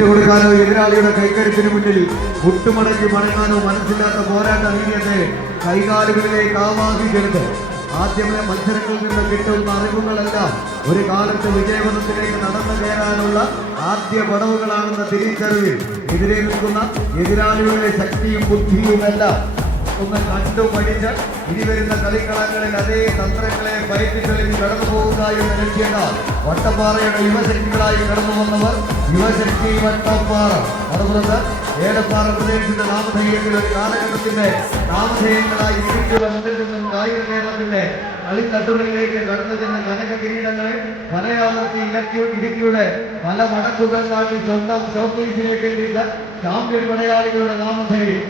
കൊടുക്കാനോ എതിരാളിയുടെ കൈക്കരുത്തിന് മുന്നിൽ മുട്ടുമടക്കി മടങ്ങാനോ മനസ്സില്ലാത്ത പോരാട്ട വീര്യത്തെ കൈകാലുകളിലേക്ക് ആവാഹിക്കരുത്. ആദ്യമേ മത്സരങ്ങളിൽ നിന്ന് കിട്ടുന്ന അറിവുകളെല്ലാം ഒരു കാലത്ത് വിജയപഥത്തിലേക്ക് നടന്നു കയറാനുള്ള ആദ്യ പടവുകളാണെന്ന തിരിച്ചറിവിൽ എതിരെ നിൽക്കുന്ന എതിരാളികളുടെ ശക്തിയും ബുദ്ധിയുമെല്ലാം ഒന്ന് കണ്ടു പഠിച്ച് ഇനി വരുന്ന കളിക്കളങ്ങളിൽ അതേ തന്ത്രങ്ങളെ പയറ്റിക്കളിൽ കടന്നു പോകുക എന്ന് ലക്ഷ്യത വട്ടപ്പാറയുടെ യുവശക്തികളായി കടന്നു വന്നവർ യുവശക്തി വട്ടപ്പാറ. അതുകൊണ്ട് ഏലപ്പാറ പ്രദേശത്തിന്റെ നാമധേയത്തിൽ ഒരു കാലഘട്ടത്തിന്റെ നാമധേയങ്ങളായി ഇടുക്കിയുടെ മുന്നിൽ നിന്നും കായിക കേരളത്തിന്റെ കളിത്തട്ടുകളിലേക്ക് കടന്നു ചെന്ന കനക കിരീടങ്ങളെ പലയാവർത്തി ഇടുക്കിയുടെ പല മടക്കുകൾ കാട്ടി സ്വന്തം ഷോക്കേസിലേക്ക് ചാമ്പ്യൻ പടയാളികളുടെ നാമധേയം